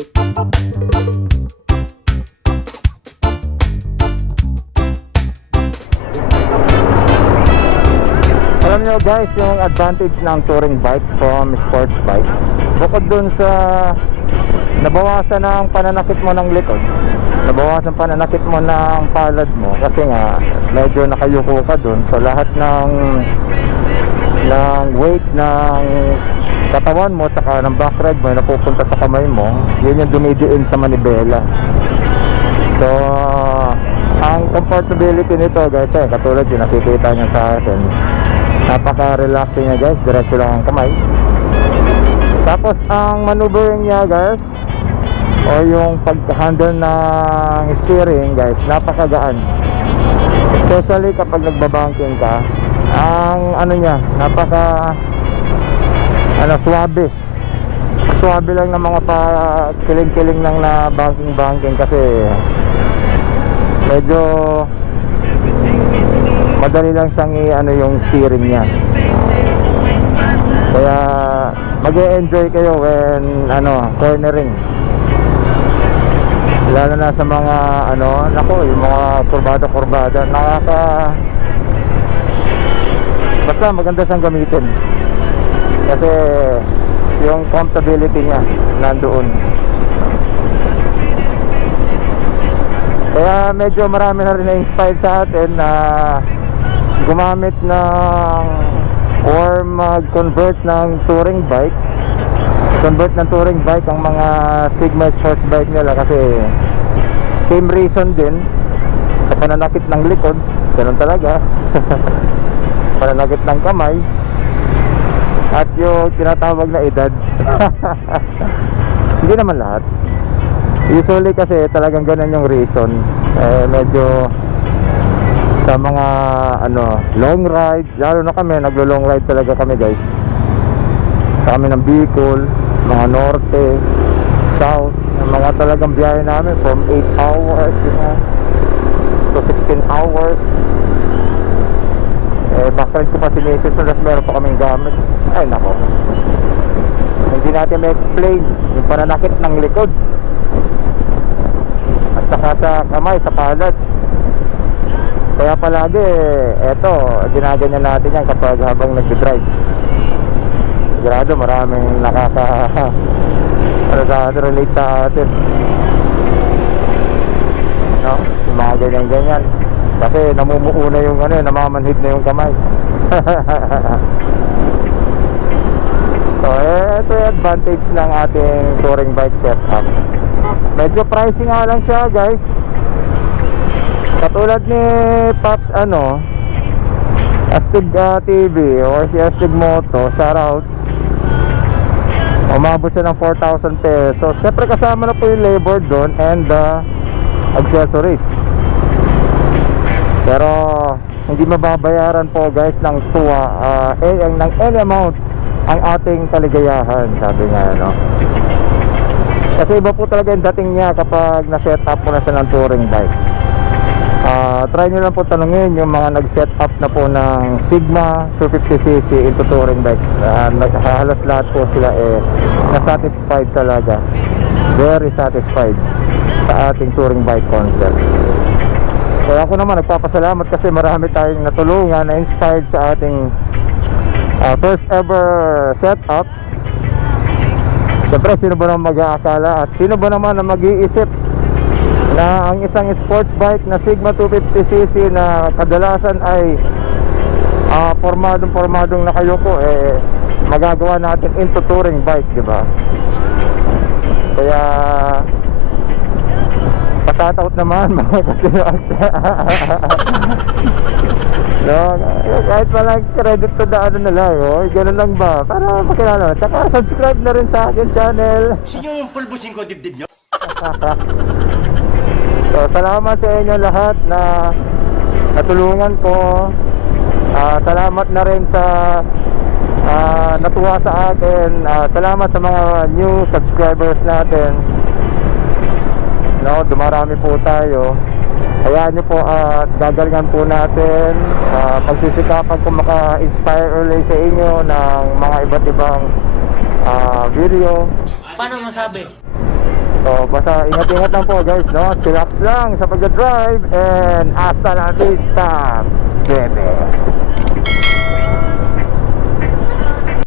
Alam nyo guys, yung advantage ng touring bike from sports bike, bukod dun sa nabawasan ng pananakit mo ng likod, nabawasan pananakit mo ng palad mo, kasi nga medyo nakayuko ka dun, so lahat ng weight ng katawan mo saka ng back ride mo napupunta sa kamay mo, yun yung dumidiin sa manibela. So ang comfortability nito guys, katulad yung nakikita nyo sa atin, napaka-relaxing niya guys, diretso lang ang kamay. Tapos ang maneuvering niya guys, o yung pag-handle ng steering guys, napakagaan. Especially kapag nagbabanking ka, ang ano niya, napaka swabe. Swabe lang ng mga kiling-kiling lang na banking kasi medyo madali lang siyang yung steering niya. Kaya mag-e-enjoy kayo when cornering. Lalo na sa mga yung mga kurbada, basta maganda siyang gamitin. Kasi yung comfortability niya nandoon. Kaya medyo marami na rin na-inspire sa atin na gumamit ng or mag-convert ng touring bike. Convert ng touring bike ang mga Sigma sports bike nila, kasi same reason din sa pananakit ng likod, ganun talaga. Pananakit ng kamay at yung tinatawag na edad. Hindi naman lahat, usually kasi talagang ganun yung reason. Medyo sa mga long ride, lalo na kami naglo-long ride talaga kami guys, sa kami ng Bicol, mga norte, south, yung mga talagang biyahe namin from 8 hours to 16 hours. Backride ko pa si Mrs. Tapos meron pa kaming gamit. Ay nako, hindi natin ma-explain yung pananakit ng likod at saka sa kamay, sa palad. Kaya palagi eto, ginaganyan natin yan kapag habang nag-drive. Sigurado maraming relate sa atin, no? Yung mga ganyan-ganyan, kasi namumuo na yung namamanhid na yung kamay. So ito yung advantage ng ating touring bike setup. Medyo pricey nga lang siya guys. Katulad ni Pops Astig TV or si Astig Moto, shout out, umabot siya ng 4,000 pesos. Siyempre kasama na po yung labor doon and accessories. Pero hindi mababayaran po guys ng ng any amount ang ating kaligayahan, sabi nga kasi iba po talaga yung dating niya kapag na-set up po na siya ng touring bike. Try nyo lang po tanungin yung mga nag-set up na po ng Sigma 250cc into touring bike. Halos lahat po sila na-satisfied talaga, very satisfied sa ating touring bike concept. Kaya ako naman nagpapasalamat kasi marami tayong natulungan, na-inspired sa ating first ever setup. Siyempre, sino ba naman mag-aakala at sino ba naman na mag-iisip na ang isang sports bike na Sigma 250cc na kadalasan ay formadong nakayuko, magagawa natin into touring bike, di ba? Kaya patataot naman mga kasinuan. No, kahit walang credit to the nila, ganun lang ba, para makilala. Tsaka subscribe na rin sa akin channel. Gusto nyo yung pulbusin ko dibdib nyo? So salamat sa inyo lahat na natulungan ko. Salamat na rin sa natuwa sa akin. Salamat sa mga new subscribers natin. No, dumarami po tayo. Hayaan nyo po at gagalingan po natin. Pagsisikapan ko maka-inspire ulit sa inyo ng mga iba't ibang video. Paano masabi? So basta ingat-ingat lang po guys, no? Chillax lang sa pagdadrive and hasta la vista.